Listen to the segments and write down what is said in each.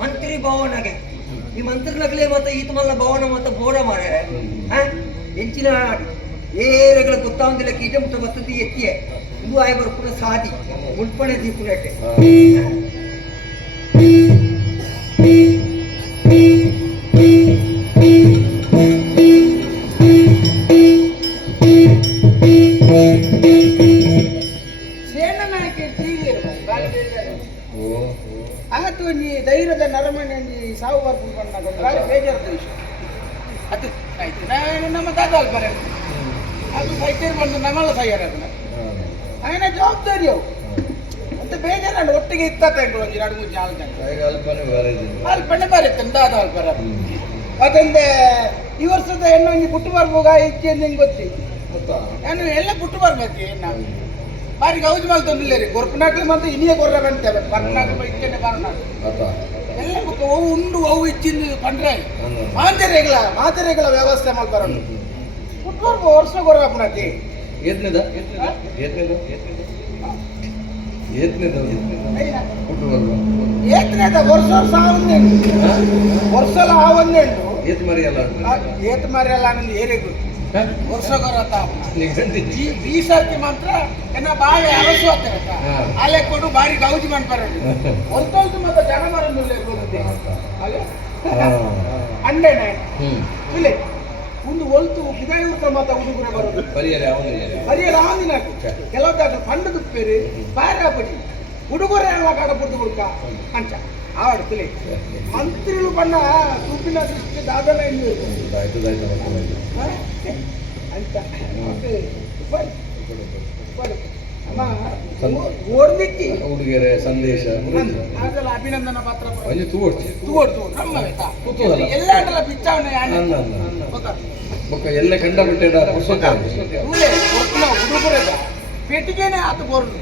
ಮಂತ್ರಿ ಭವನಗೆ ಈ ಮಂತ್ರಿಗಳೇ ಮತ್ತೆ ಈತ ಮಲ್ಲ ಭವನ ಮತ್ತೆ ಬೋಡ ಮಾರ ಹೆಂಚಿನ ಏರೆಗಳ ಗೊತ್ತಾವಂದಿಲ್ಲ ಕೀಟ ಮುಟ್ಟ ಬರ್ತದೆ ಎತ್ತಿಯೇ ಇದು ಆಯ ಬರ್ಪುರ ಸಾದಿ ಮುಳ್ಪಣೆ ದೀಪುರಟ್ಟೆ ಆಗತ್ತು ಒಂಜಿ ಧೈರ್ಯದ ನರಮಣಿ ಒಂಜಿ ಸಾವು ಬರ್ಕೊಂಡು ಬಂದಾಗ ಬಾರಿ ಬೇಜಾರದ ವಿಷಯ ಅದು ಆಯ್ತು ನಾನು ನಮ್ಮ ದಾದಾಲ್ ಬರ ಅದು ಸೈಕಲ್ ಬಂದು ನಮ್ಮಲ್ಲ ಸೈಯರ್ ಅದನ್ನ ఆయన ಜವಾಬ್ದಾರಿ ಅವು ಅಂತ ಬೇಜಾರು ಒಟ್ಟಿಗೆ ಇತ್ತು ಒಂಜಿ 2-3 ಜನ ಅಲ್ಪನೆ ಬರುತ್ತೆ ದಾದಾಲ್ ಬರ ಅದೊಂದೇ ಈ ವರ್ಷದ ಹೆಣ್ಣು ಒಂಜಿ ಬಿಟ್ಟು ಬರ್ಬೋಗ ಇಚ್ಚೆ ನಿಂಗೆ ಗೊತ್ತಿಲ್ಲ ನಾನು ಎಲ್ಲ ಬಿಟ್ಟು ಬರ್ಬೇಕು ನಾವು ಬಾರಿ ಗೌಜ್ ಮಾಲ್ ತೊಂದಿಲ್ಲ ರೀ ಗೊರ್ಪನಾಕ್ಲಿ ಮತ್ತೆ ಇನ್ನೇ ಗೊರ್ರ ಬಂತೇವೆ ಬರ್ಪನಾಕ್ಲಿ ಇಚ್ಚೆನೆ ಬಾರಣ ಎಲ್ಲ ಬುಕ್ಕ ಅವು ಉಂಡು ಅವು ಇಚ್ಚಿಂದು ಪಂಡ್ರೆ ಮಾತೆರೆಗಳ ವ್ಯವಸ್ಥೆ ಮಾಡಿ ಬರೋಣ ಕುಟ್ಬರ್ಬ ವರ್ಷ ಗೊರ್ರ ಪುನತಿ ಏತ್ನೇದ ವರ್ಷ ವರ್ಷಲ ಆವನ್ನೆಂಟು ಏತ್ ಮರಿಯಲ್ಲ ಅನ್ನೋದು ಏರೇ ಗೊತ್ತು ವರ್ಷ ಗೊರತ್ತ ಈ ಸರ್ತಿ ಮಾತ್ರ ಏನ ಬಾಯಿ ಅರಸು ಆಗ್ತದೆ ಅಲ್ಲೇ ಕೊಡು ಬಾರಿ ಗೌಜಿ ಮಾಡ್ಬಾರ ಹೊಲ್ತೊಲ್ತು ಮತ್ತೆ ಜನ ಬರೋದಿಲ್ಲ ಅಂಡೇನೆ ಇಲ್ಲಿ ಒಂದು ಹೊಲ್ತು ಬಿದಾಯಿ ಉತ್ತ ಮಾತ ಉಡುಗುರೆ ಬರೋದು ಪರಿಯರ ಆಂದಿನ ಕೆಲವತ್ತಾಗ ಪಂಡು ತುಪ್ಪೇರಿ ಬಾರಾಪಡಿ ಉಡುಗೊರೆ ಎಲ್ಲ ಕಾಡ ಪುಟ್ಟು ಕೊಡ್ಕ ಅಂಚ ಆಡ್ತಿಲಿ ಮಂತ್ರಿಗಳು ಬಣ್ಣ ತೂಪಿನ ದೃಷ್ಟಿ ದಾದನ ಅಂತ ಉಡುಗೆರೆ ಸಂದೇಶ ಅಭಿನಂದನ ಪತ್ರ ಎಲ್ಲ ಪಿಚ್ಚಾವಣೆ ಎಲ್ಲ ಕಂಡ ಬಿಟ್ಟೆ ಉಡುಗೊರೆ ಪೆಟ್ಟಿಗೆನೆ ಆತು ಬೋರ್ಡು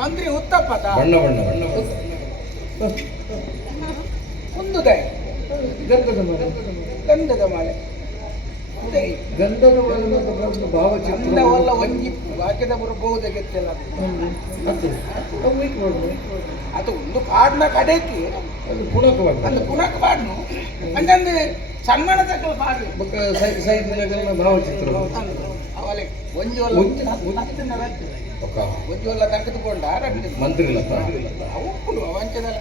ಮಂತ್ರಿ ಉತ್ತಪ್ಪ ಬಣ್ಣ ಬಣ್ಣ ಬಣ್ಣ ಒಂದು ದಯ ಗಂಧದ ಮಾಲೆ ಗಂಧದ ಭಾವಚಿತ್ರ ಒಂಜಿ ವಾಕ್ಯದ ಬರಬಹುದೇ ಗೊತ್ತಿಲ್ಲ ಅದು ಒಂದು ಪಾಡ್ನ ಕಡೆಗೆ ಒಂದು ಪುನಃ ಪಾಡ್ನು ಅಂದಂದು ಸನ್ಮಾನದ ಪಾಡು ಭಾವಚಿತ್ರ ಅವಲೆ ಒಂಜಿ ಒಲ್ಲ ತಕ್ಕದುಕೊಂಡ ಮಂತ್ರಿ ಅವು ಅವಂಚದಲ್ಲ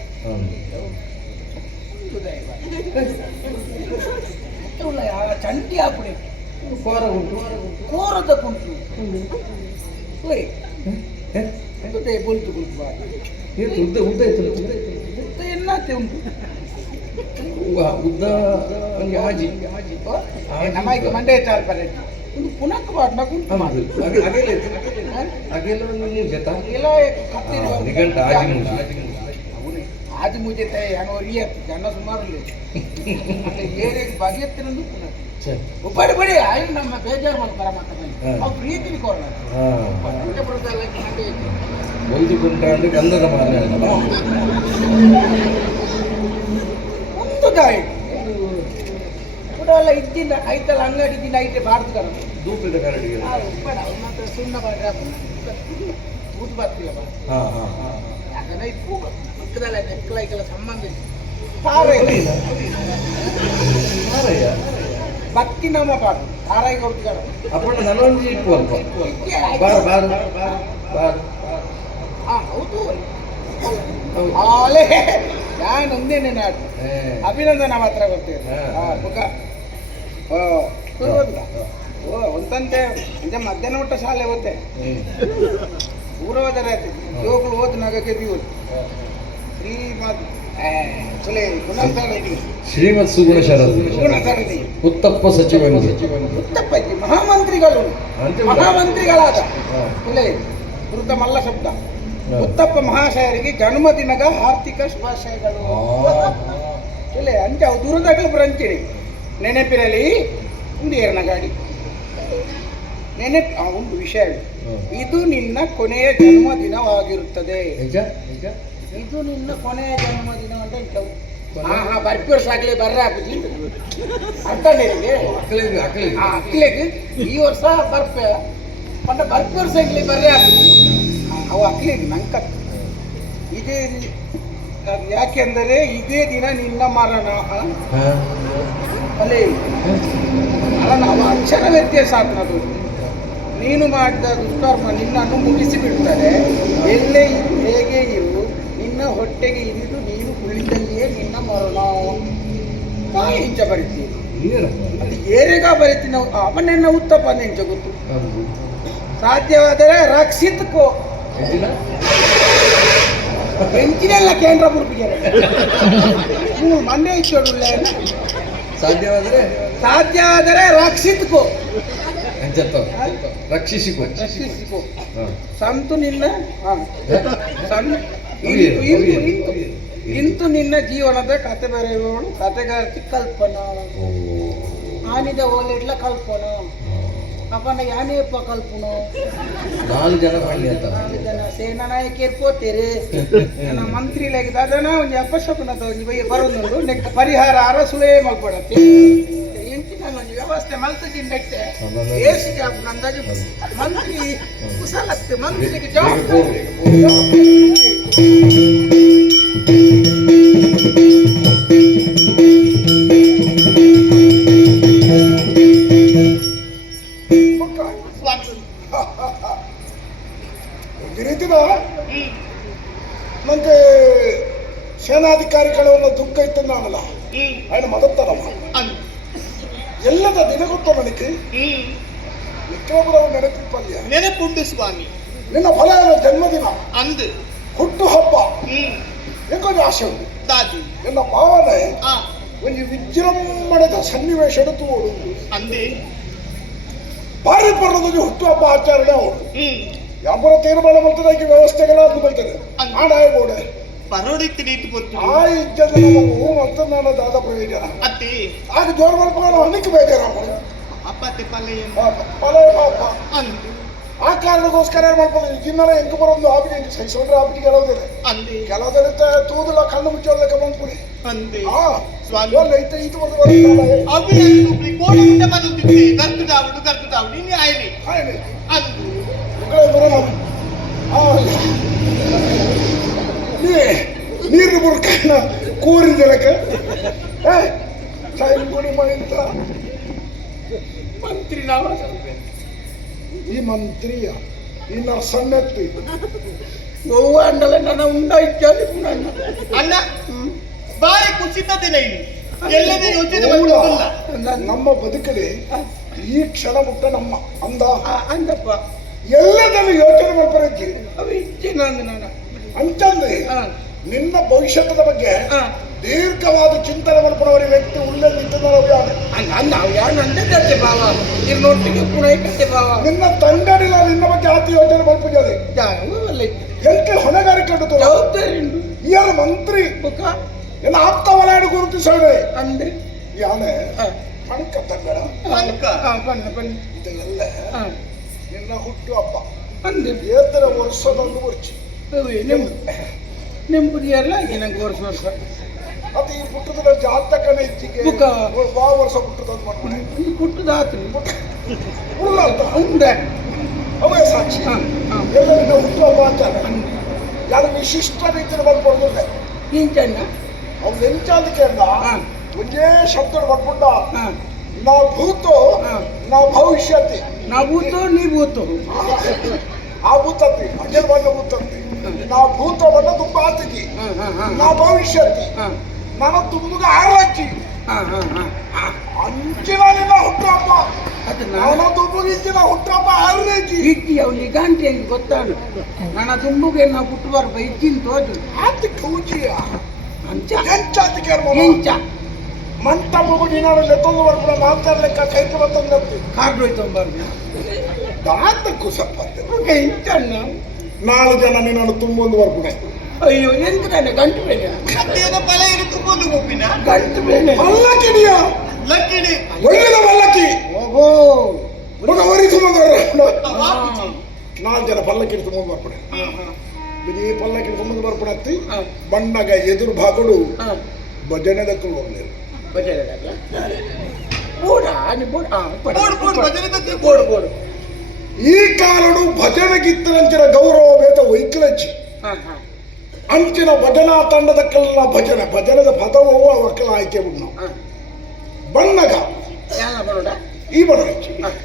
ಚಂಟಿ ಹಾಪುಡೆ ಕೋರದ ಕುಂಟು ಬೊಲ್ತು ಕುಂಟು ಉದ್ದ ಎನ್ನತ್ತೆ ಉಂಟು ಉದ್ದ ಆಜಿ ನಮಗೆ ಮಂಡ್ಯ ಚಾಲ್ಪರೆ ಒಂದು ಪುನಃ ಪಾಟ್ನ ಕುಂಟು ಆದಿ ಮುಜೆ ಏನೋ ರಿಯತ್ ಜನ ಸುಮಾರು ಏನೇ ಬಗೆಯತ್ತಿನಂದು ಬಡಿ ಬಡಿ ಆಯ್ತು ನಮ್ಮ ಬೇಜಾರು ಮಾಡ್ತಾರ ಮಾತಾಡ ಅವು ಪ್ರೀತಿಲಿ ಕೋರಣ ಗಂಧದ ಮಾಲೆ ಒಂದು ಗಾಯ ಕೂಡ ಎಲ್ಲ ಇದ್ದಿಂದ ಐತಲ್ಲ ಅಂಗಡಿದಿಂದ ಐತೆ ಭಾರತ ಧೂಪದ ಕರಡಿಗೆ ಮತ್ತೆ ಸುಣ್ಣ ಊಟ ಬರ್ತಿಲ್ಲ ಯಾಕಂದ್ರೆ ಇದು ಮಕ್ಕಳೆಲ್ಲ ನೆಕ್ಕಲೈಕೆಲ್ಲ ಸಂಬಂಧ ಭಕ್ತಿ ನಮ್ಮ ಪಾಡು ತಾರಾಯಿ ಕೊಡ್ತಾರೆ ಅಪ್ಪಣ್ಣ ನನೊಂದು ಇಟ್ಟು ಅಲ್ಪ ಹೌದು ಆಲೇ ನಾನು ಒಂದೇನೆ ನಾಡು ಅಭಿನಂದನ ಮಾತ್ರ ಗೊತ್ತೇನೆ ಮುಖ ಒಂದಂತೆ ನಿಜ ಮಧ್ಯಾಹ್ನ ಊಟ ಶಾಲೆ ಓದ್ತೆ ಊರವಾದರೆ ಯೋಗಗಳು ಓದ್ ನಗಕ್ಕೆ ಬೀಳು ಶ್ರೀಮತ್ ಸುಗುಣ ಶರದಿ ಉತ್ತಪ್ಪ ಸಚಿವನು ಉತ್ತಪ್ಪ ಮಹಾಮಂತ್ರಿಗಳಾದ ವೃದ್ಧ ಮಲ್ಲ ಶಬ್ದ ಉತ್ತಪ್ಪ ಮಹಾಶಯರಿಗೆ ಜನ್ಮದಿನದ ಆರ್ಥಿಕ ಶುಭಾಶಯಗಳು ಅಂಚ ದೂರದಾಗಲೂ ಬರಂಚೇಳಿ ನೆನಪಿರಲಿ ಒಂದು ಏರನ ಗಾಡಿ ಒಂದು ವಿಷಯ ಇದು ನಿನ್ನ ಕೊನೆಯ ಜನ್ಮದಿನವಾಗಿರುತ್ತದೆ ಇದು ನಿನ್ನ ಕೊನೆಯ ಜನ್ಮದಿನ ಅಂತ ಇಂಥವು ಬರ್ಪಿ ವರ್ಷ ಆಗಲಿ ಬರ್ರೆ ಹಾಕಿ ಅರ್ಥನಿಗೆ ಅಕ್ಲಿಗೆ ಈ ವರ್ಷ ಬರ್ಪೆ ಪಂಡ ಬರ್ಪಿ ವರ್ಷ ಆಗಲಿ ಬರ್ರೆ ಹಾಕಿ ಅವು ಅಕ್ಲಿಗೆ ನಂಕ ಇದೇ ಅದು ಯಾಕೆಂದರೆ ಇದೇ ದಿನ ನಿನ್ನ ಮರಣ. ಹಾ? ಅಲ್ಲೇ ಅಲ್ಲ, ನಾವು ಅಕ್ಷರ ವ್ಯತ್ಯಾಸ ಆಗ್ತದು. ನೀನು ಮಾಡಿದ ದುಷ್ಕರ್ಮ ನಿನ್ನನ್ನು ಮುಗಿಸಿ ಬಿಡ್ತಾರೆ. ಎಲ್ಲೇ ಇರು, ಹೇಗೆ ಇರು, ನಿನ್ನ ಹೊಟ್ಟೆಗೆ ಇರಿದು ನೀನು ಕುಳಿತಲ್ಲಿಯೇ ನಿನ್ನ ಮರಣ. ಇಂಚ ಬರಿತೀನಿ ಏನು? ಅದು ಏರೆಗ ಬರಿತೀನಿ. ಅವನನ್ನ ಉತ್ತಪ್ಪ ನೆಂಚ ಗೊತ್ತು. ಹೌದು. ಸಾಧ್ಯವಾದರೆ ರಕ್ಷಿತ್ಕೋ ಎಂಚಿನೆಲ್ಲ ಕೇಂದ್ರ ಮುರುಪಿಗೆ ಮಂಡೆ ಇಚ್ಚೋಡುಳ್ಳೆ. ಸಾಧ್ಯವಾದರೆ ರಕ್ಷಿತ್ಕೋ ಎಂಚತ್ತ ರಕ್ಷಿಸಿಕೊ. ರಕ್ಷಿಸಿಕೋ. ಹಾ. ಸಂತು ನಿನ್ನ ಇಂತು ನಿನ್ನ ಜೀವನದ ಕತೆ ಬರೆಯುವವಳು ಕತೆಗಾರ್ತಿ ಕಲ್ಪನಾ. ಆನಿದ ಓಲೆಡ್ಲ ಕಲ್ಪನಾ ಅಪ್ಪನ ಯಾನೇಪ್ಪ ಕಲ್ಪನೋ. 4 ಜನ ಮಾಡಿ ಅಂತ 4 ಜನ ಸೇನಾ ನಾಯಕಿಯರು ಪೋತೇರೆ ನನ್ನ ಮಂತ್ರಿಲಾಗಿದ್ದ ಅದನ್ನ ಒಂದು ಅಪಶಕುನದ ಬರೋದು ನೆಕ್ಸ್ಟ್ ಪರಿಹಾರ ಅರಸುಲೇ ಮಲ್ಪಡತ್ತೆ. ಎಂಚಿನ ಒಂದು ವ್ಯವಸ್ಥೆ ಮಲ್ತದಿನ ನೆಕ್ಟೆ ಏಸಿಗೆ ಅಂದಾಜು ಮಂತ್ರಿ ಕುಸಲತ್ತೆ. ಮಂತ್ರಿಗೆ ಜವಾಬ್ದಾರಿ. ನಂಗೆ ಸೇನಾಧಿಕಾರಿಗಳ ದುಃಖ ಇತ್ತು ನಾನಲ್ಲ ఆయన మదత్తనమ్మ ಎಲ್ಲದ ದಿನ ಗೊತ್ತು ನನಗೆ ನಿತ್ಯೋಪದವು ನೆನಪಿಪ್ಪಲ್ಯ ನೆನಪುಂಟು ಸ್ವಾಮಿ. ನಿನ್ನ ಫಲ ಜನ್ಮದಿನ ಅಂದು ಹುಟ್ಟು ಹಬ್ಬ ಎಂಕೊಂದು ಆಸೆ ಉಂಟು. ನಿನ್ನ ಭಾವನೆ ಒಂದು ವಿಜೃಂಭಣೆದ ಸನ್ನಿವೇಶ ತೋಡು ಅಂದೆ ಭಾರಿ ಪರ್ವದಲ್ಲಿ ಹುಟ್ಟು ಹಬ್ಬ ಆಚರಣೆ ಅವರು ವ್ಯಾಪಾರ ತೀರ್ಮಾನ ಮಾಡ್ತದೆ. ವ್ಯವಸ್ಥೆಗಳ ಅದು ಬರ್ತದೆ ಆಡಾಯಗೋಡೆ ಪರೋಡಿತ್ತು ನೀತಿ ಬರ್ತು ಆ ಇಜ್ಜದ ನಮಗೂ ಮತ್ತು ನನ್ನ ದಾದ ಪ್ರಯೋಜನ ಅತ್ತಿ ಆಗ ಜೋರು ಮಾಡ್ಕೊಂಡು ಅನಿಕ್ ಬೇಜಾರ ಅಪ್ಪತ್ತೆ ಪಲ್ಯ ಪಲೇ ಪಾಪ ಅಂದು ಆ ಕಾರಣಕ್ಕೋಸ್ಕರ ಏನ್ ಮಾಡ್ಬೋದು. ಇನ್ನರ ಹೆಂಗ್ ಬರೋದು ಆಬಿಗೆ ಸಹಿಸೋದ್ರೆ ಆಬಿಗೆ ಕೆಲವುದಿದೆ ಅಂದೆ ಕೆಲವುದಿರುತ್ತೆ ತೂದಲ ಕಣ್ಣು ಮುಚ್ಚೋದಕ್ಕ ಬಂದ್ಬಿಡಿ. ಅಂದೆ ಹಾ ಸ್ವಾಮಿ ಐತೆ ಇದು ಬರ್ತದೆ ಅಭಿನಂದು ಕೋಣದಿಂದ ಬಂದುತ್ತಿದ್ದೆ ಕರ್ತುದಾವುಡು ಇನ್ನು ಆಯ್ರಿ ಅಂದು ನೀರು ಬುರ್ಕನ್ನ ಕೂರಿದೆಲಕ ಸಾಯಿಗುಡಿ ಮಣಿಂತ ಮಂತ್ರಿ ನಾವು ಈ ಮಂತ್ರಿಯ ಈ ನರ್ಸಣ್ಣತ್ತಿ ಗೋವ ಅಂಡಲ ನನ್ನ ಉಂಡಾಯ್ಚಾಲಿ ಅಣ್ಣ ಬಾರಿ ಕುಸಿತ ದಿನ ಇಲ್ಲಿ ಎಲ್ಲದೇ ಯೋಚನೆ ಬಂದಿಲ್ಲ. ನಮ್ಮ ಬದುಕಲಿ ಈ ಕ್ಷಣ ಮುಟ್ಟ ನಮ್ಮ ಅಂದ ಅಂದಪ್ಪ ಎಲ್ಲದನ್ನು ಯೋಚನೆ ಮಾಡ್ಬರಕ್ಕೆ ಅವು ಇಚ್ಛೆ ನಾನು ಅಂತಂದ್ರೆ ನಿನ್ನ ಭವಿಷ್ಯದ ಬಗ್ಗೆ ದೀರ್ಘವಾದ ಚಿಂತನೆ ಮಾಡ್ಕೊಳ್ಳೋರಿ ವ್ಯಕ್ತಿ ಉಳ್ಳೆ ನಂದೇ ಭಾವ ನಿನ್ನೊಟ್ಟಿಗೆ ಪುನಃ ಭಾವ ನಿನ್ನ ತಂಡಡಿಲ ನಿನ್ನ ಬಗ್ಗೆ ಆತಿ ಯೋಚನೆ ಮಾಡ್ತಿದ್ದಾರೆ. ಎಂಕೆ ಹೊಣೆಗಾರಿಕೆ ಉಂಟು ಜವಾಬ್ದಾರಿ ಯಾರು ಮಂತ್ರಿ ನಿನ್ನ ಆಪ್ತ ವಲಯ ಗುರುತಿಸೋಡೆ ಅಂದ್ರೆ ಯಾನೆ ಪಣಕ ತಂಗಡ ಇದೆಲ್ಲ ನಿನ್ನ ಹುಟ್ಟು ಹಬ್ಬ ಅಂದ್ರೆ ಏತರ ವರ್ಷದೊಂದು ವರ್ಷ ನೆಂಬುದಿಯಲ್ಲ ನಂಗೆ ವರ್ಷ ಅದು ಈ ಪುಟ್ಟದ ಜಾತಕನ ಹೆಚ್ಚಿಗೆ ವಾ ವರ್ಷ ಪುಟ್ಟದ ಮಾಡ್ಕೊಂಡೆ ಪುಟ್ಟದಾತು ಉಂಡೆ ಅವೇ ಸಾಕ್ಷಿ ಎಲ್ಲರಿನ ಹುಟ್ಟು ಹಬ್ಬ ಅಂತಾನೆ. ಯಾರು ವಿಶಿಷ್ಟ ರೀತಿಯಲ್ಲಿ ಬಂದ್ಕೊಡ್ತದೆ ಇಂಚಣ್ಣ ಅವ್ನು ಎಂಚಾದಕ್ಕೆ ಅಲ್ಲ ಒಂದೇ ಶಬ್ದ ಬರ್ಕೊಂಡ ನಾವು ಭೂತು ನಾವು ಭವಿಷ್ಯತಿ ನಾ ಭೂತು ನೀ ಭೂತು ಆ ಭೂತತಿ ಅಜಲ್ ಬಣ್ಣ ಭೂತತಿ ನಾವು ಭೂತವನ್ನ ತುಂಬ ಆತಿದ್ವಿ ನಾವು ಭವಿಷ್ಯತಿ ನಾನು ತುಂಬಗ ಆರಚ್ಚಿ ಅಂಚಿನ ನಿನ್ನ ಹುಟ್ಟುಹಬ್ಬ ನಾನು ತುಂಬಗಿಂಚಿನ ಹುಟ್ಟುಹಬ್ಬ ಆರನೇಜಿ ಇಟ್ಟಿ ಅವನಿಗೆ ಗಂಟೆ ಹೆಂಗೆ ಗೊತ್ತಾನು ನನ್ನ ತುಂಬಗೆ ನಾವು ಹುಟ್ಟುಬಾರ್ಬ ಇಚ್ಚಿಂತು ಅದು ಆತಿ ಕೌಚಿಯ ಅಂಚ ಎಂಚಾತಿಗೆ ಎಂಚ ಮಂಟ ಮುಗುಡಿ ನಾನು ಲೆತ್ತೊಂದು ಬರ್ಬಿಡ ಮಾತಾಡ್ಲಿಕ್ಕ ಕೈಪುರ ತಂದದ್ದು ಕಾರ್ಡೋಯ್ತೊಂಬರ್ದು ದಾತಕ್ಕೂ ಸಪ್ಪ ಇಂಚಣ್ಣ 4 ಜನ ನೀನು ತುಂಬೊಂದು ಬರ್ಬಿಡ. ಅಯ್ಯೋ ಎಂತ ತಾನೆ ಗಂಟು ಬೇನೆ ಪಲ ತುಂಬೊಂದು ಮುಪ್ಪಿನ ಗಂಟು ಬೇನೆ ಮಲ್ಲಕಿಡಿಯ ಲಕ್ಕಿಡಿ ಒಳ್ಳೆದ ಮಲ್ಲಕ್ಕಿ ಓಹೋ ಮಗ ವರಿ ತುಂಬ 4 ಜನ ಪಲ್ಲಕ್ಕಿ ತುಂಬ ಬರ್ಬಿಡ. ಈ ಪಲ್ಲಕ್ಕಿ ತುಂಬ ಬರ್ಬಿಡತ್ತಿ ಬಣ್ಣಗ ಎದುರು ಭಾಗಡು ಭಜನೆದಕ್ಕೂ ಹೋಗ್ಲಿಲ್ಲ ಈ ಕಾರಣ ಭಜನೆ ಗಿತ್ತರಂಚಿನ ಗೌರವ ಬೇತ ವೈಕಲಚ್ಚಿ ಅಂಚಿನ ಭಜನಾ ತಂಡದಕ್ಕೆಲ್ಲ ಭಜನದ ಪದವೂ ಅವಕ್ಕೆಲ್ಲ ಆಯ್ಕೆ ಬಿಡು ನಾವು ಬಣ್ಣಗ ಯಾನ ಬರೋಡ ಈ ಬಣ್ಣ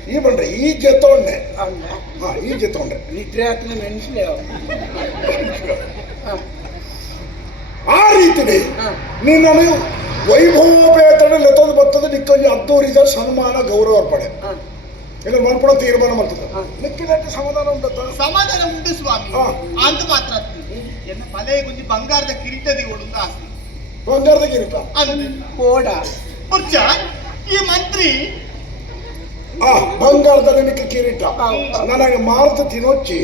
ಈ ಬಣ್ಣ ಈ ಜೆತ್ತೊಂಡೆ ಈ ಜೆತ್ತೊಂಡೆ ನಿದ್ರೆ ಹತ್ತಿನ ಮೆಣಸಲೇ ಆ ರೀತಿ ನೀನು ವೈಭವೋಪೇತದಲ್ಲಿ ಎತ್ತೊಂದು ಬರ್ತದೆ ನಿಕ್ಕೊಂದು ಅದ್ದೂರಿದ ಸನ್ಮಾನ ಗೌರವ ಅರ್ಪಣೆ ಇಲ್ಲ ಮಲ್ಪಡ ತೀರ್ಮಾನ ಮಾಡ್ತದೆ ನಿಕ್ಕಿನಟ್ಟು ಸಮಾಧಾನ ಉಂಟತ್ತ ಸಮಾಧಾನ ಉಂಟು ಸ್ವಾಮಿ ಅಂತ ಮಾತ್ರ ಎನ್ನ ಮಲೆ ಗುಂಜಿ ಬಂಗಾರದ ಕಿರೀಟದಿ ಓಡುತ್ತ ಆಸ್ತಿ ಬಂಗಾರದ ಕಿರೀಟ ಅಂದ್ರೆ ಕೋಡ ಪುರ್ಚ ಈ ಮಂತ್ರಿ ಬಂಗಾರದ ನಿನಕ್ಕೆ ಕಿರೀಟ ನನಗೆ ಮಾರುತ ತಿನ್ನೊಚ್ಚಿ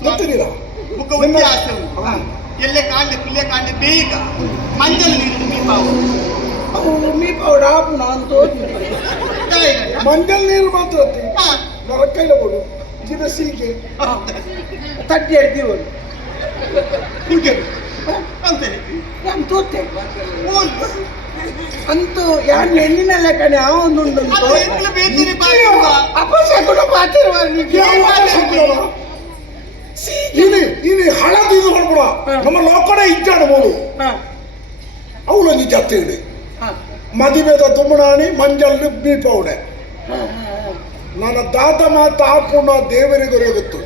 ಗೊತ್ತಿದ್ದೀರ ಮುಖ ಒಂದೇ ಆಸೆ ಉಂಟು ಎಲ್ಲೆ ಕಾಂಡೆ ಪಿಲ್ಲೆ ಕಾಂಡೆ ಬೇಗ ಮಂಜಲ್ ನೀರು ಮೀಪಾವು ಅವು ಮೀಪೌಡ ನಾನು ತೋರಿಸಿ ಮಂಜಲ್ ನೀರು ಮಾತ್ರ ನರಕೈಲ ಬೋಡು ದಿನ ಸೀಗೆ ತಟ್ಟಿ ಎಡ್ತೀವಿ ಅಂತ ನಾನು ತೋತೆ ಅಂತೂ ಯಾರು ಹೆಣ್ಣಿನ ಲೆಕ್ಕನೆ ಅವನು ಅಪಶಕುನ ಪಾತಿರುವ ಇನಿ ಹಣ ತಿಂದು ಮಾಡ್ಬಿಡ ನಮ್ಮ ಲೋಕಡೆ ಇಜ್ಜಾಡ್ಬೋದು ಅವಳು ನಿಜ ತಿಳಿದು ಮದುವೆದ ತುಮ್ಮಣಾಣಿ ಮಂಜಲ್ ಬೀಪೌಡೆ ನನ್ನ ದಾತ ಮಾತ ಹಾಕೊಂಡು ದೇವರಿಗೆ ಗೊತ್ತು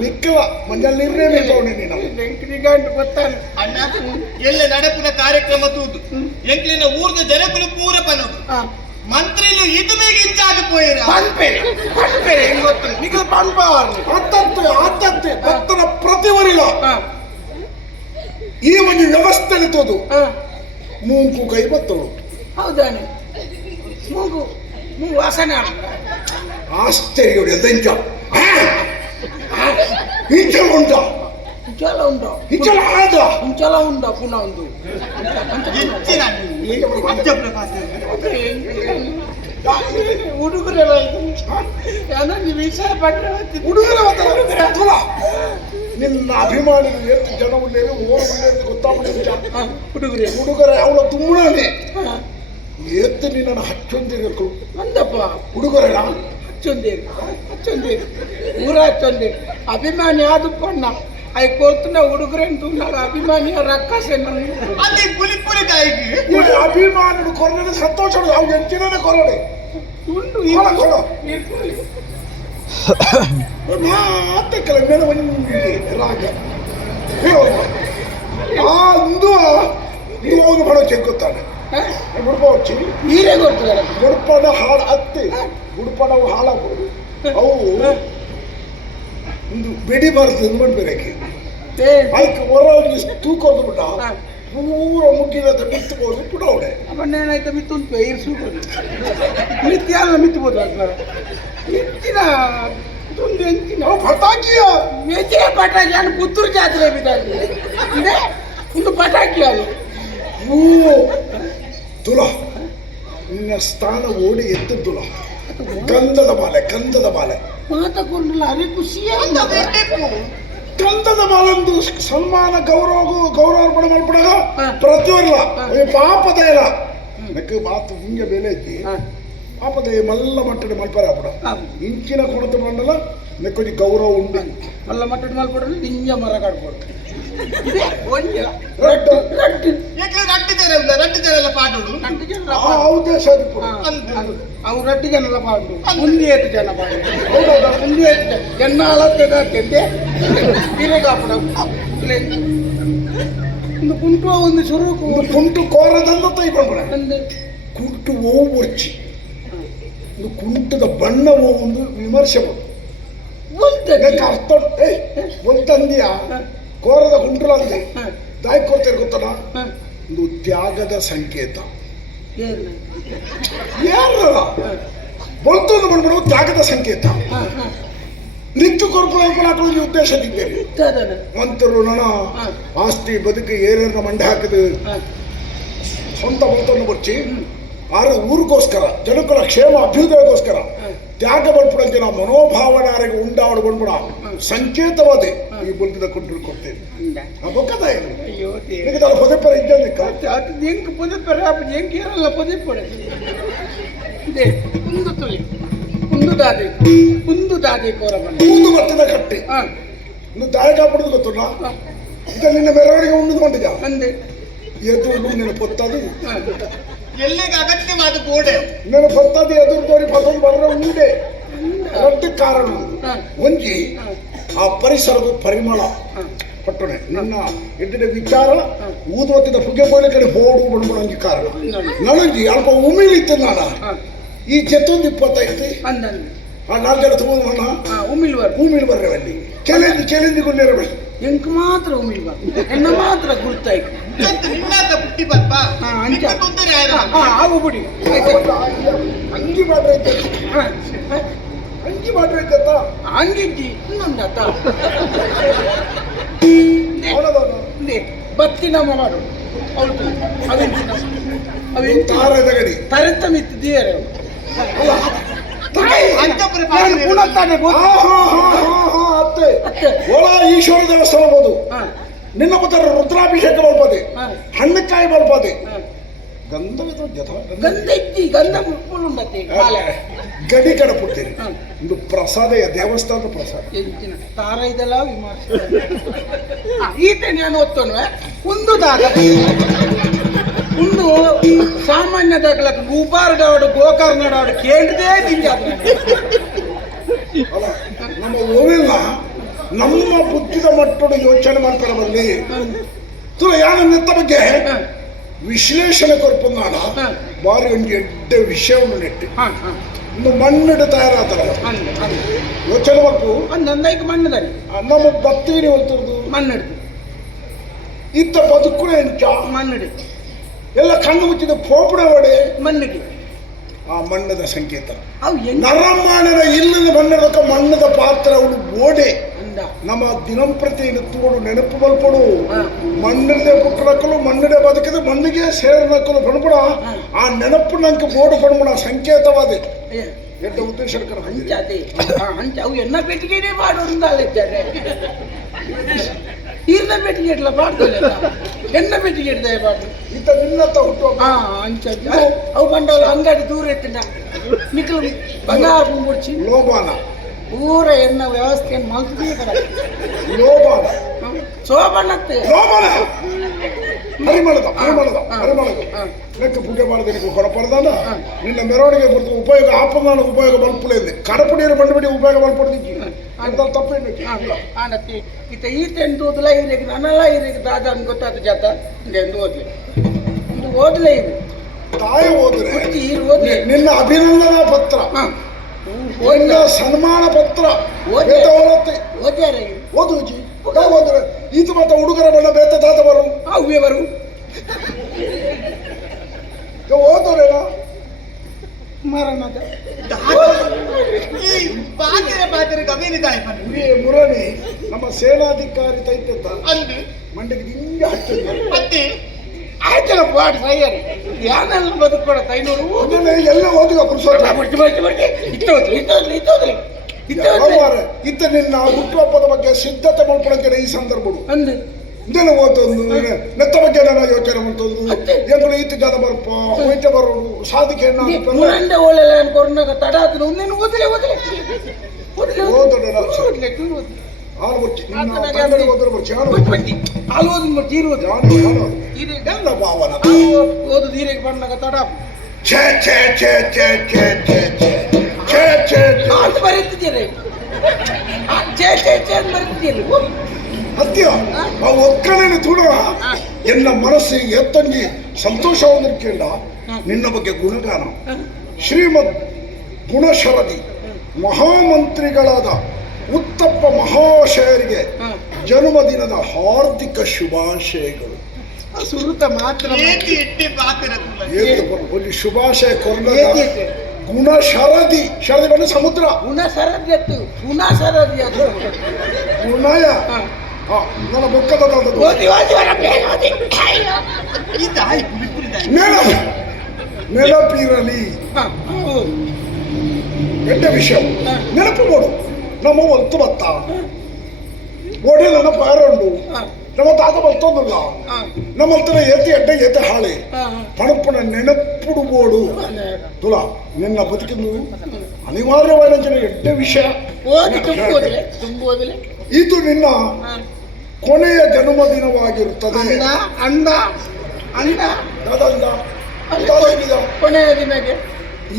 ನಿಕ್ಕಲ ಮಂಜಲ್ ನೀರೇ ಬೀಪೌಡೆ ನೀನು ಗೊತ್ತಾನೆ ಅಣ್ಣ ಎಲ್ಲ ನಡೆಪಿನ ಕಾರ್ಯಕ್ರಮ ತೂದು ಎಂಕ್ಲಿನ ಊರ್ದ ಜನಗಳು ಪೂರ ಪನೋದು ಮಂತ್ರಿಲು ಇದು ಬೇಗ ಇಚ್ಚಾಗಿ ಪೋಯಿರ ಆತತ್ತೆ ಭಕ್ತರ ಪ್ರತಿವರಿಲ್ಲ ಈ ಒಂದು ವ್ಯವಸ್ಥೆ ತೋದು ಮೂಗು ಕೈ ಬತ್ತವಳು ಹೌದಾನೆ ಮೂಗು ಮೂಗು ವಾಸನೆ ಆಶ್ಚರ್ಯ ಎಂಚ ಇಂಚಲ ಉಂಟ ಇಂಚಲ ಉಂಟು ಇಂಚಲ ಆದ ಇಂಚಲ ಉಂಟ ಪುನಃ ಒಂದು ಹೆಚ್ಚಿನ ಹುಡುಗರೆಲ್ಲ ವಿಷಯ ಪಟ್ಟರೆ ಹುಡುಗರ ನಿನ್ನ ಅಭಿಮಾನಿಗಳು ಎಷ್ಟು ಜನ ಉಳ್ಳೇರು ಓಡುಳ್ಳೇರು ಗೊತ್ತಾಗ್ಬಿಟ್ಟಿದ್ದ ಹುಡುಗರ ಅವಳ ತುಮ್ಮಣನೆ ಎತ್ತು ನಿನ್ನನ್ನು ಹಚ್ಚೊಂದಿರಬೇಕು ಅಂದಪ್ಪ ಹುಡುಗರ ಹಚ್ಚೊಂದೇರು ಊರ ಹಚ್ಚೊಂದೇರು ಅಭಿಮಾನಿ ಆದುಪ್ಪಣ್ಣ ಅవి కొడుతున్న ఉడుకురెంటూ నాకు అభిమాని రక్కసేను అది పులిపురి దాయికి అభిమానుడు కొరనే సంతోషడు అవు ఎంచిననే కొరడే ఉండు కొర నా అత్తకల ಮೇಲೆ ಒಂದು ರಾಗ ಅಂದು ನೀವು ಹೋಗಿ ಮಾಡೋ ಚೆಕ್ಕುತ್ತಾನೆ ಗುಡ್ಪ వచ్చి ನೀರೇ ಕೊಡ್ತಾರೆ ಗುಡ್ಪಡ ಹಾಳು ಅತ್ತೆ ಗುಡ್ಪಡ ಹಾಳಾಗ್ಬೋದು ಅವು ಒಂದು ಬೆಡಿ ಬಾರದು ಅಂದ್ಬಿಡ್ಬೇಕೆ ಅದಕ್ಕೆ ಹೊರ ತೂಕೋದು ಬಿಟ್ಟ ಪೂರ ಮುಗ್ಗಿನ ಮಿತ್ತಬಹುದು ಬಿಡೋಡೆ ಅವನ್ನೇನಾಯ್ತು ಮಿತ್ತು ಇರ್ಸ್ಬೋದು ಮಿತ್ತಿಯಲ್ಲ ಮಿತ್ತಬೋದು ಎತ್ತಿನ ಇದೊಂದು ಎಂತಿನ ಪಟಾಕಿಯ ಮೆಚ್ಚಿನ ಪಟಾಕಿ ಅನ್ನು ಪುತ್ತೂರು ಜಾತ್ರೆ ಬಿದ್ದಾಗಿ ಇದೆ ಒಂದು ಪಟಾಕಿ ಅದು ತುಲ ನಿನ್ನ ಸ್ಥಾನ ಓಡಿ ಎತ್ತು ತುಲ ಗಂಧದ ಬಾಲೆ ಮಾತಕೊಂಡಲ್ಲ ಅರೆ ಖುಷಿಯ ಗಂಧದ ಬಾಲಂದು ಸನ್ಮಾನ ಗೌರವಾರ್ಪಣೆ ಮಾಡ್ಬಿಡಾಗ ಪ್ರತಿಯೊಲ್ಲ ಪಾಪದ ಇಲ್ಲ ನೆಕ್ಕ ಮಾತು ಹಿಂಗೆ ಬೆಲೆ ಐತಿ ಪಾಪದ ಮಲ್ಲ ಮಟ್ಟದ ಮಲ್ಪರ ಬಿಡ ಇಂಚಿನ ಕೊಡತ ಮಾಡಲ್ಲ ನೆಕ್ಕೊಂದು ಗೌರವ ಉಂಟು ಮಲ್ಲ ಮಟ್ಟದ ಮಲ್ಪಡ್ರೆ ನಿಂಜ ಮರ ಕಾಡ್ಬೋದು ಅವು ರಡ್ಡಿ ಜನ ಪಾಡು ಮುಂದೆ ಏತು ಜನ ಪಾಡು ಹೌದೌದ ಮುಂದೆ ಏತು ಜನ ಅಳತೆಗಾಗ್ತೈತೆ ತಿರುಗಾಪಡ ಒಂದು ಕುಂಟು ಒಂದು ಸುರುಕು ಒಂದು ಕುಂಟು ಕೋರದಂತ ತೈಕೊಂಡ್ರೆ ಒಂದು ಕುಂಟು ಓ ಒರ್ಚಿ ಒಂದು ಕುಂಟದ ಬಣ್ಣ ಒಂದು ವಿಮರ್ಶೆ ಅರ್ಥ ಒಂದಂದಿಯ ಕೋರದ ಕುಂಟುಲ ಅಂದೆ ದಾಯಿ ಕೊಡ್ತಾರೆ ಗೊತ್ತಲ್ಲ ಒಂದು ತ್ಯಾಗದ ಸಂಕೇತ ಯಾರಲ್ಲ ಬೊಲ್ತೊಂದು ಬಂದ್ಬಿಡುವ ತ್ಯಾಗದ ಸಂಕೇತ ನಿತ್ತು ಕೊರ್ಪೊರೇಷನ್ ಉದ್ದೇಶದಿದ್ದೇನೆ ಮಂತ್ರು ನಣ ಆಸ್ತಿ ಬದುಕು ಏನೇನ ಮಂಡೆ ಹಾಕಿದ ಸ್ವಂತ ಬೊಲ್ತನ್ನು ಬರ್ಚಿ ಆದ್ರೆ ಊರಿಗೋಸ್ಕರ ಜನಗಳ ಕ್ಷೇಮ ಅಭ್ಯುದಯಕ್ಕೋಸ್ಕರ ತ್ಯಾಗ ಬಡ್ಬಿಡಂತೆ ನಾವು ಮನೋಭಾವನಾರಿಗೆ ಉಂಡಾವಡು ಬಂದ್ಬಿಡ ಸಂಕೇತವಾದ ಈ ಬುಲ್ತಿದ ಕುಂಟು ಕೊಡ್ತೇನೆ ಆ ಬೊಕ್ಕದ ನಿಗದಲ್ಲ ಪೊದೆಪ್ಪರ ಇದ್ದಂದಿಕ್ಕ ಅದು ಹೆಂಗೆ ಪೊದೆಪ್ಪರ ಹೆಂಗೆ ಇರಲ್ಲ ಪೊದೆಪ್ಪಡ ಇದೆ ಒಂದು ತುಳಿ ಒಂದು ದಾದೆ ಕೋರ ಬಂದು ಊದು ಬರ್ತದ ಕಟ್ಟಿ ಇನ್ನು ದಾಯ ಕಾಪಿಡೋದು ಗೊತ್ತಲ್ಲ ಇದ ನಿನ್ನ ಮೆರವಣಿಗೆ ಉಣ್ಣದು ಬಂದಿದ್ದ ಅಂದೆ ಎದುರು ನಿನ್ನ ಪೊತ್ತದು ಎಲ್ಲಿಗೆ ಅಗತ್ಯವಾದ ಗೋಡೆ ನಿನ್ನ ಪೊತ್ತದು ಎದುರು ಕೋರಿ ಪಸಂದು ಬರೋ ಉಂಡೆ ದೊಡ್ಡ ಕಾರಣ ಒಂಜಿ ಆ ಪರಿಸರದ ಪರಿಮಳ ಪಟ್ಟಣೆ ನಿನ್ನ ಎಡ್ಡೆ ವಿಚಾರ ಊದುವತ್ತಿದ ಪುಗೆ ಬೋಲೆ ಕಡೆ ಬೋಡು ಬಣ್ಣ ಕಾರಣ ನನಗೆ ಅಲ್ಪ ಉಮಿಳಿತ್ತು ನಾನ ಈ ಜತ್ತೊಂದು 25 ಅಂದಂದೆ ಆ 4 ಜನ ತಗೊಂಡು ಉಮಿಳ್ ಬರ್ರವಲ್ಲಿ ಕೆಲೆಂಜಿ ಗುಂಡಿರಬಲ್ಲಿ ಎಂಕ್ ಮಾತ್ರ ಉಮಿಲ್ವ ಎನ್ನ ಮಾತ್ರ ಗುರ್ತಾಯ್ತು ನಿನ್ನಾತ ಪುಟ್ಟಿ ಬಪ್ಪ ಅಂಚ ತೊಂದರೆ ಆಯ್ತು ಆಗು ಬಿಡಿ ಅಂಗಿ ಮಾಡ್ರೆ ಅಂಗಿ ಮಾಡ್ರೆ ಇದ್ದತ್ತ ಹಂಗಿದ್ದಿ ಇನ್ನೊಂದತ್ತ ಬತ್ತಿನ ಮಾಡು ಅವಳು ಅವೇನು ತಾರದ ಗಡಿ ತರೆತ ಮಿತ್ತಿದ್ದೀರ ಅಂತಪುರ ಗುಣತ್ತಾನೆ ಅತ್ತೆ ಓಲ ಈಶ್ವರ ದೇವಸ್ಥಾನ ಬೋದು ನಿನ್ನ ಪುತ್ರ ರುದ್ರಾಭಿಷೇಕ ಬಲ್ಪದೆ ಹಣ್ಣಕಾಯಿ ಬಲ್ಪದೆ ಗಂಧವಿದ ಗಂಧ ಇದ್ದಿ ಗಂಧ ಮುಳ್ಳುಂಡತ್ತೆ ಗಡಿ ಕಡೆ ಪುಟ್ಟಿರಿ ಒಂದು ಪ್ರಸಾದ ದೇವಸ್ಥಾನದ ಪ್ರಸಾದ ಎಂಚಿನ ತಾರ ಇದೆಲ್ಲ ವಿಮರ್ಶೆ ಈತೆ ನಾನು ಓದ್ತೋನು ಒಂದು ದಾದ ಒಂದು ಸಾಮಾನ್ಯ ದಾಖಲಕ್ಕೆ ಉಪಾರ್ಡಾಡು ಗೋಕರ್ನಾಡು ಕೇಳಿದೇ ನಿಂಜ ಅಲ್ಲ ನಮ್ಮ ಓವಿಲ್ಲ ನಮ್ಮ ಬುದ್ಧಿದ ಮಟ್ಟದ ಯೋಚನೆ ಮಾಡ್ತಾರೆ ಬಲ್ಲಿ ತುಲ ಯಾನ ನೆತ್ತ ಬಗ್ಗೆ ವಿಶ್ಲೇಷಣೆ ಕೊರ್ಪುನಾಡ ಬಾರಿ ಒಂದು ಎಡ್ಡೆ ವಿಷಯವನ್ನು ನೆಟ್ಟಿ ಒಂದು ಮಣ್ಣಿಡ ತಯಾರಾತಾರಲ್ಲ ಯೋಚನೆ ಮಾಡ್ಕು ನಂದೈಕ ಮಣ್ಣದಲ್ಲಿ ನಮ್ಮ ಬತ್ತೀರಿ ಹೊಲ್ತರದು ಮಣ್ಣಿಡ್ದು ಇತ್ತ ಬದುಕುಳ ಎಂಚ ಮಣ್ಣಿಡಿ ಎಲ್ಲ ಕಣ್ಣು ಮುಚ್ಚಿದ ಪೋಪುಡ ಒಡೆ ಮಣ್ಣಿಗೆ ಆ ಮಣ್ಣದ ಸಂಕೇತ ಅವು ಹೆಂಗ್ ನರಮಾನದ ಇಲ್ಲದ ಮಣ್ಣದಕ್ಕ ಮಣ್ಣದ ಪಾತ್ರ ಅವಳು ಓಡೆ ಅಂದ ನಮ್ಮ ದಿನಂಪ್ರತಿ ಎತ್ತುಗಳು ನೆನಪು ಬಲ್ಪಡು ಮಣ್ಣಿದೆ ಪುಟ್ಟನಕ್ಕಲು ಮಣ್ಣಿಡೆ ಬದುಕಿದ ಮಣ್ಣಿಗೆ ಸೇರನಕ್ಕಲು ಪಣಪಡ ಆ ನೆನಪು ನಂಗೆ ಬೋಡು ಪಣಪಡ ಸಂಕೇತವಾದ ಎಡ್ಡ ಉದ್ದೇಶ ಅಂಚಾದೆ ಅಂಚ ಅವು ಎನ್ನ ಪೆಟ್ಟಿಗೆನೇ ಮಾಡೋದಾಲಿದ್ದಾರೆ ಈರ್ನ ಪೆಟ್ಟಿಗೆ ಇಡ್ಲ ಪಾಡ್ದಲ್ಲ ಎನ್ನ ಪೆಟ್ಟಿಗೆ ಇಡ್ದೆ ಪಾಡು ಇತ್ತ ನಿನ್ನತ್ತ ಹುಟ್ಟುವ ಅಂಚ ಅವು ಬಂಡವಾಳ ಅಂಗಡಿ ದೂರ ಎತ್ತಿನ ನಿಖಲು ಬಂಗಾರ ಮುಡ್ಚಿ ಲೋಬಾನ ಪೂರ ಎನ್ನ ವ್ಯವಸ್ಥೆಯನ್ನು ಮಲ್ತಿದ್ದೀವಿ ಕಡ ಲೋಬಾನ ಸೋಬಣ್ಣತ್ತೆ ಲೋಬಾನ ಪರಿಮಳದ ಲೆಕ್ಕ ಪೂಜೆ ಮಾಡಿದ ಹೊರಪರದಾನ ನಿನ್ನ ಮೆರವಣಿಗೆ ಬರ್ತು ಉಪಯೋಗ ಆಪದಾನ ಉಪಯೋಗ ಬಲ್ಪುಲೇಂದೆ ಕಡಪಡಿಯರು ಬಂಡಬಿಡಿ ಉಪಯೋಗ ಬಲ್ಪಡ್ದಿಕ್ಕಿ ಅಂತ ತಪ್ಪೇನು ಆನತ್ತಿ ಈತ ಈತೆಂದು ಓದಲ ಇರಿಗೆ ನನ್ನೆಲ್ಲ ಇರಿಗೆ ದಾದ ಅಂತ ಗೊತ್ತಾದ ಜಾತ ಎಂದು ಓದ್ಲಿ ಇದು ಓದಲೇ ಇದು ತಾಯ ಹೋದ್ರೆ ಈರು ಓದ್ಲಿ ನಿನ್ನ ಅಭಿನಂದನಾ ಪತ್ರ ನಿನ್ನ ಸನ್ಮಾನ ಪತ್ರ ಓದತ್ತೆ ಓದ್ಯಾರ ಓದುಜಿ ಓದ್ರೆ ಈತ ಮಾತ್ರ ಹುಡುಗರ ಬಣ್ಣ ಬೇತ ತಾತ ಬರು ಅವ್ಯವರು ಓದೋರೇನ ಮರಣದ ಈ ಬಾತಿರ ಗವೇನಿದಾಯ ಮುರಣಿ ನಮ್ಮ ಸೇನಾಧಿಕಾರಿ ತೈತ ಅಂದು ಮಂಡಿಗೆ ಹಿಂಗೆ ಹಚ್ಚಿದ್ರು ಮತ್ತೆ ಆಯ್ತಲ್ಲ ಪಾಠ ಸೈಯರ್ ಯಾನೆಲ್ಲ ಬದುಕೊಡ 500 ಎಲ್ಲ ಓದಿಗ ಪುರುಷೋತ್ತ ಇತ್ತ ನಿನ್ನ ಹುಟ್ಟುಹಬ್ಬದ ಬಗ್ಗೆ ಸಿದ್ಧತೆ ಮಾಡ್ಕೊಳಕ್ಕೆ ಈ ಸಂದರ್ಭಗಳು ಅಂದು ಇದೆಲ್ಲ ಓದೊಂದು ನೆತ್ತ ಬಗ್ಗೆ ನಾನು ಯೋಚನೆ ಮಾಡ್ತೊಂದು ಎಂಗಳು ಈತ ಜನ ಬರ್ಪ ಹೋಯ್ತ ಬರೋದು ಸಾಧಿಕೆ ಮುರಂಡೆ ಒಳ್ಳೆಲ್ಲ ಅನ್ಕೊರ್ನಾಗ ತಡ ಆತನ ಒಂದೇನು ಓದಲೇ ಓದಲೇ ಹಾಲು ಬಚ್ಚಿ ಓದ್ರ ಬಚ್ಚಿ ಹಾಲು ಓದ್ ತೀರು ಎಲ್ಲ ಭಾವನ ಓದು ತೀರಿಗೆ ಬಂದಾಗ ತಡ ಛೇ ಛೇ ಛೇ ಛೇ ಛೇ ಛೇ ಛೇ ಛೇ ಛೇ ಅಂತ ಬರೀತಿದ್ದೀರಿ ಛೇ ಛೇ ಛೇ ಅಂತ ಬರೀತಿದ್ದೀರಿ ಹತ್ಯ ಆ ಒಕ್ಕಣೆನ ತುಡ ಎನ್ನ ಮನಸ್ಸಿಗೆ ಎತ್ತಂಗಿ ಸಂತೋಷವಾಗಿರ್ಕಿಲ್ಲ ನಿನ್ನ ಬಗ್ಗೆ ಗುಣಗಾನ ಶ್ರೀಮದ್ ಗುಣಶರದಿ ಮಹಾಮಂತ್ರಿಗಳಾದ ಉತ್ತಪ್ಪ ಮಹಾಶಯರಿಗೆ ಜನ್ಮದಿನದ ಹಾರ್ದಿಕ ಶುಭಾಶಯಗಳು ಸುರುತ ಮಾತ್ರ ಏತಿ ಇಟ್ಟಿ ಬಾತಿರ ಒಂದು ಶುಭಾಶಯ ಕೊಂಡಾಗ ಗುಣಶರದಿ ಶರದಿ ಬಂದು ಸಮುದ್ರ ಗುಣ ಸರದಿ ಅತ್ತು ಗುಣ ಸರದಿ ಅದು ಗುಣಯ ನನ್ನ ಬೊಕ್ಕದ ಓದಿ ಓದಿ ವರ ಬೇಗ ಓದಿ ನೆನಪಿರಲಿ ಎಡ್ಡ ವಿಷಯ ನೆನಪು ಮಾಡು ನಮ್ಮ ಒತ್ತು ಬತ್ತ ಓಡಿ ನನ್ನ ಪಾರಂಡು ನಮ್ಮ ತಾತ ಬರ್ತೊಂದಿಲ್ಲ ನಮ್ಮ ಹತ್ರ ಏತಿ ಎಡ್ಡ ಏತೆ ಹಾಳೆ ಪಣಪ್ಪನ ನೆನಪುಡು ಬೋಡು ತುಲ ನಿನ್ನ ಬದುಕಿಂದು ಅನಿವಾರ್ಯವಾದ ಎಡ್ಡ ವಿಷಯ ಓದಿ ತುಂಬ ಓದಿಲೆ ಇದು ನಿನ್ನ ಕೊನೆಯ ಜನ್ಮದಿನವಾಗಿರುತ್ತದೆ. ಅಂದ ಅಂದ ಅಂದ ಅದಲ್ಲ, ಅದಾವೇನಿದ? ಕೊನೆಯ ದಿನಕ್ಕೆ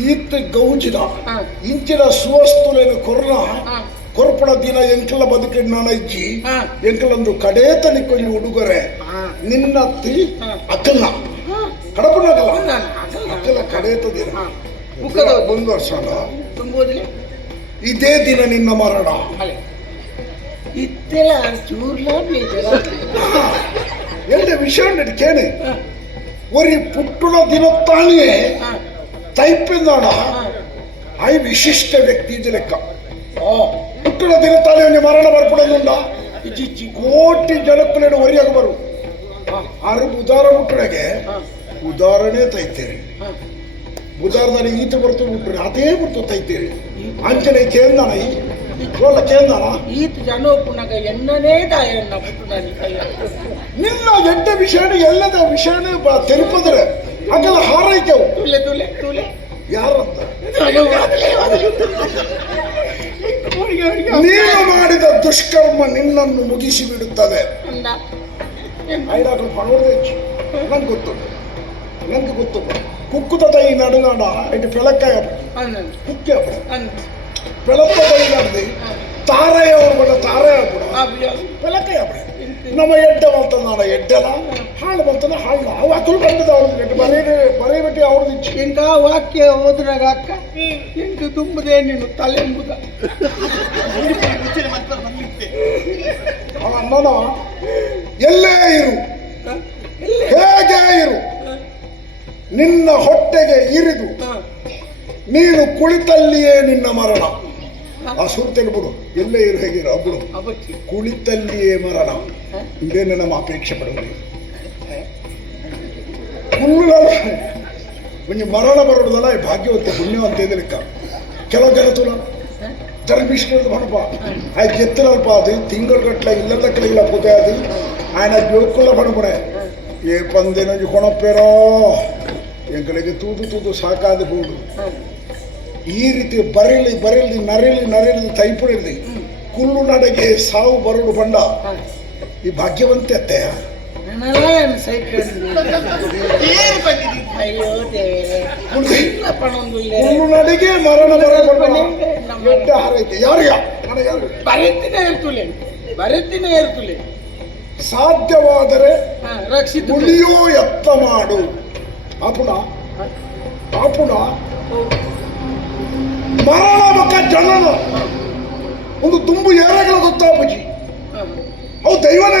ಈತ್ ಗೌಜಿದ ಹಾ. ಇಂಚಿನ ಸುವಸ್ತುಲೇನು ಕೊರ್ನ ಹಾ. ಕೊರ್ಪಣ ದಿನ ಎಂಕಲ ಬದುಕಿನ ನಾನ ಇಜ್ಜಿ ಹಾ. ಎಂಕಲೊಂದು ಕಡೇ ತನಿಕೊಂಡು ಉಡುಗೊರೆ ಹಾ. ನಿನ್ನತ್ತಿ ಹಾ. ಅಕ್ಕಲ್ಲ ಹಾ. ಕಡಪನಾಗಲ್ಲ ಅಂದ ಆಗಲ್ಲ. ಅಕ್ಕಲ್ಲ ಕಡೇತ ದಿನ ಹಾ. ಮುಖದ ಒಂದು ವರ್ಷ ತುಂಬುವುದಿಲ್ಲ ಇದೇ ದಿನ ನಿನ್ನ ಮರಣ. ಅಲೆ ಇತ್ತೆಲ್ಲ ಚೂರ್ಲ ಬೇಜಾರ ಎಲ್ಲ ವಿಷಯ ಕೇನೆ ಒರಿ ಪುಟ್ಟುನ ದಿನತ್ತಾನೇ ತೈಪಿಂದಾಣ ಐ ವಿಶಿಷ್ಟ ವ್ಯಕ್ತಿ ಇದು ಲೆಕ್ಕ. ಪುಟ್ಟುನ ದಿನತ್ತಾನೆ ಒಂದು ಮರಣ ಬರ್ಪಡೋದುಂಡ ಇಜ್ಜಿ ಕೋಟಿ ಜನಕ್ಕೂ ಒರಿಯಾಗ ಬರು ಆರು ಉದಾರ ಮುಟ್ಟಡೆಗೆ ಉದಾಹರಣೆ ತೈತೇರಿ ಉದಾಹರಣೆ ಈತ ಬರ್ತು ಬಿಟ್ರೆ ಅದೇ ಬರ್ತು ತೈತೇರಿ ಅಂಚನೆ ಕೇಂದಾನ ಇರೋಲ್ಲ ಕೇಂದಾನ ಈತ ಜನ ಪುನಗ ಎನ್ನನೇ ತಾಯನ್ನ ಪುಟ್ಟು ನಾನು ಕೈಯ ನಿನ್ನ ಎಡ್ಡ ವಿಷಯನ ಎಲ್ಲದ ವಿಷಯನ ತಿರುಪದ್ರೆ ಹಾಗೆಲ್ಲ ಹಾರೈಕೆವು ತುಲೆ ತುಲೆ ತುಲೆ ಯಾರಂತ ನೀನು ಮಾಡಿದ ದುಷ್ಕರ್ಮ ನಿನ್ನನ್ನು ಮುಗಿಸಿ ಬಿಡುತ್ತದೆ. ಅಂದ ಐಡಾಕ್ಳು ಪಣೋದು ಹೆಚ್ಚು ನಂಗೆ ಗೊತ್ತು, ನಂಗೆ ಗೊತ್ತು. ಕುಕ್ಕುದ ತೈ ನಡುನಾಡ ಇದು ಬೆಳಕಾಯ ಅಂದ ಕುಕ್ಕೆ ಅಂದ ಬೆಳಕ ತೈ ನಡೆದು ತಾರೆಯ ಅವ್ರು ತಾರೆ ಆಗ್ಬಿಡ ಅಬ್ಬಿಯ ಬೆಳಕಾಯ ನಮ್ಮ ಎಡ್ಡೆ ಬಂತ ನಾಡ ಎಡ್ಡೆಲ್ಲ ಹಾಳು ಬಂತನ ಹಾಳು ಅವು ಅಕ್ಕಲು ಬಂದದ ಅವ್ರಿಗೆ ಬರೀಬಿಟ್ಟು ಅವ್ರದ್ದು ಇಚ್ಛೆ. ಇಂಕ ವಾಕ್ಯ ಓದ್ರಾಗ ಅಕ್ಕ ಇಂಟು ತುಂಬುದೇ ನೀನು ತಲೆ ಎಂಬುದ ಅವ ಅಣ್ಣನ ಎಲ್ಲೇ ಇರು ಹೇಗೆ ಇರು ನಿನ್ನ ಹೊಟ್ಟೆಗೆ ಇರಿದು ನೀನು ಕುಳಿತಲ್ಲಿಯೇ ನಿನ್ನ ಮರಣ. ಆ ಸುರ್ತೆಗೆ ಬಿಡು, ಎಲ್ಲೇ ಇರು ಹೇಗಿರು ಅಬ್ಬಳು ಅವಚ್ಚಿ ಕುಳಿತಲ್ಲಿಯೇ ಮರಣ. ಇದೇನು ನಮ್ಮ ಅಪೇಕ್ಷೆ ಪಡುವುದು ಕುಳ್ಳು ಒಂದು ಮರಣ ಬರೋದಲ್ಲ ಭಾಗ್ಯವಂತೆ ಪುಣ್ಯವಂತ ಇದೆ ಲೆಕ್ಕ. ಕೆಲವು ಜನ ತುಲ ಧರ್ಮಿಷ್ಠ ಹಣಪ ಆಯ್ ಗೆತ್ತಲಲ್ಪ ಅದು ತಿಂಗಳಗಟ್ಲೆ ಇಲ್ಲದ ಕಡೆಗಿಲ್ಲ ಪೂಜೆ ಅದು ఆయన ಜೋಕುಲ್ಲ ಪಣಪಣೆ ఏ పందినది కొనಪ್ಪೇರೋ ಎಂಗಳಿಗೆ ತೂದು ತೂದು ಸಾಕಾದ ಬೋಡು ಈ ರೀತಿ ಬರೀಲಿ ನರೇಲಿ ತೈಪುಡಿರ್ದಿ ಕುಲ್ಲು ನಡೆಗೆ ಸಾವು ಬರೋಡು ಬಂಡ ಈ ಭಾಗ್ಯವಂತೆ ಅತ್ತೆಯ ಅಯ್ಯೋ ದೇವರೇ ಕುಲ್ಲು ನಡೆಗೆ ಮರಣ ದೊಡ್ಡ ಹಾರೈಕೆ ಯಾರು ಬರೆತ್ತಿನೇ ಇರ್ತುಲೆ ಸಾಧ್ಯವಾದರೆ ರಕ್ಷಿತ ಉಳಿಯೋ ಎತ್ತ ಮಾಡು ಆಪುಣ ಮರಣ ಮಕ್ಕ ಜನನ ಒಂದು ತುಂಬು ಏರಗಳ ಗೊತ್ತಾಪುಜಿ ಅವು ದೈವನೇ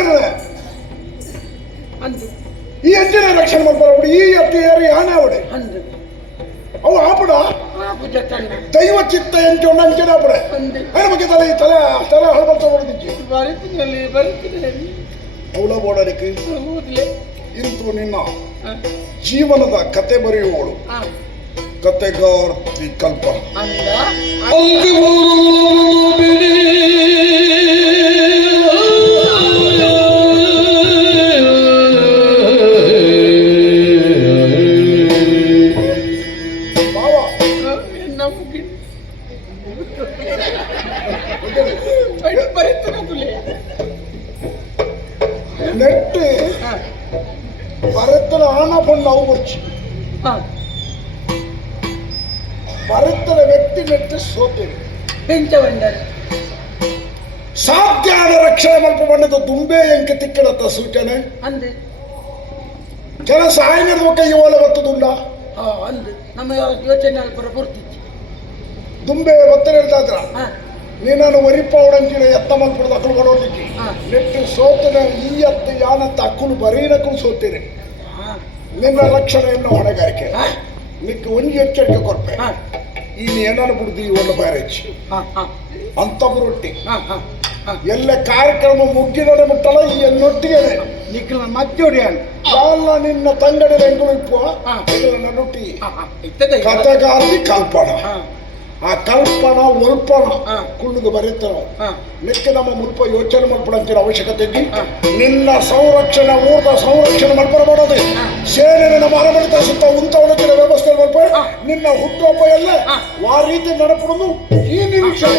ಅಂದು ಈ ಅಂಜನೆ ರಕ್ಷಣೆ ಮಾಡ್ತಾರೆ ಈ ಎತ್ತ ಏರಿ ಆನೆ ಅವಡೆ ಅಂದು ಅವು ಆಪುಡ ಪೂಜ ಕಣ್ಣ ದೈವ ಚಿತ್ತ ಎಂಟು ಅಂಜನೆ ಆಪಡೆ ಅಂದು ಅದ್ರ ಬಗ್ಗೆ ತಲೆ ಹಳಬರ್ತ ಹೊಡೆದಿಜ್ಜಿ ಬರೆತ್ತಿನಲ್ಲಿ ಅವಳ ಬೋಡಲಿಕ್ಕೆ ಓದ್ಲೆ ಇಂತು ನಿನ್ನ ಜೀವನದ ಕತೆ ಬರೆಯುವವಳು ಕತೆಗಾರ್ತಿ ಕಲ್ಪ ಅಂದ ನೆಟ್ಟು ಬರೆತ್ತನ ಆನ ಪಣ್ಣ ಅವು ಮುಚ್ಚಿ ಬರೆತ್ತನ ವ್ಯಕ್ತಿ ನೆಟ್ಟು ಸೋತಿರಿ ಬೆಂಚವಂಡರ್ ಸಾಧ್ಯ ಆದ ರಕ್ಷಣೆ ಮಲ್ಪ ಬಣ್ಣದ ದುಂಬೆ ಎಂಕೆ ತಿಕ್ಕಡತ್ತ ಸೂಚನೆ ಅಂದೆ ಕೆಲಸ ಆಯ್ನದ ಕೈ ಓಲೆ ಬರ್ತದುಂಡ ಅಂದು ನಮ್ಮ ಯೋಚನೆ ಅಲ್ಪ ಬರ್ತಿತ್ತು ದುಂಬೆ ಒತ್ತಡ ಇರ್ತಾದ್ರ ನೀನನ್ನು ಒರಿಪಾವಡಂಚಿನ ಎತ್ತ ಮಲ್ಪಡದ ಅಕ್ಕಲು ಕೊಡೋದಿಕ್ಕಿ ನೆಟ್ಟು ಸೋತಿನ ಈ ಎತ್ತ ಯಾನತ್ತ ಅಕ್ಕಲು ಬರೀನಕ್ಕಲು ಸೋತೀರಿ ನಿನ್ನ ರಕ್ಷಣೆಯನ್ನು ಹೊಣೆಗಾರಿಕೆ ನಿಕ್ಕೆ ಒಂದು ಎಚ್ಚರಿಕೆ ಕೊಡ್ಪೆ ಈ ಏನಾರು ಬಿಡುದು ಈ ಒಂದು ಬೈರಚ್ಚಿ ಅಂತ ರೊಟ್ಟಿ ಎಲ್ಲ ಕಾರ್ಯಕ್ರಮ ಮುಗ್ಗಿದರೆ ಮುಟ್ಟಲ್ಲ ಈ ಎನ್ನೊಟ್ಟಿಗೆ ನಿಖಿಲ ಮದ್ದೊಡಿಯಾನು ಎಲ್ಲ ನಿನ್ನ ತಂಗಡಿ ರೆಂಗುಳು ಇಪ್ಪುವ ನನ್ನೊಟ್ಟಿ ಕಥೆಗಾರ್ತಿ ಕಲ್ಪನ ಆ ಕಲ್ಪನ ಒಲ್ಪನ ಕುಳ್ಳುದು ಬರೀತಾರ ಮೆಕ್ಕೆ ನಮ್ಮ ಮುಲ್ಪ ಯೋಚನೆ ಮಾಡ್ಬಿಡಂತಿರೋ ಅವಶ್ಯಕತೆ ಇದ್ದಿ ನಿನ್ನ ಸಂರಕ್ಷಣೆ ಊರದ ಸಂರಕ್ಷಣೆ ಮಾಡ್ಬಾರ ಮಾಡೋದು ಸೇನೆ ನಮ್ಮ ಅರಮನೆ ಸುತ್ತ ಉಂತ ಒಳಗಿನ ವ್ಯವಸ್ಥೆ ಮಾಡ್ಬೇಡ ನಿನ್ನ ಹುಟ್ಟುಹಬ್ಬ ಎಲ್ಲ ಆ ರೀತಿ ನಡಪಡೋದು ಈ ನಿರೀಕ್ಷೆ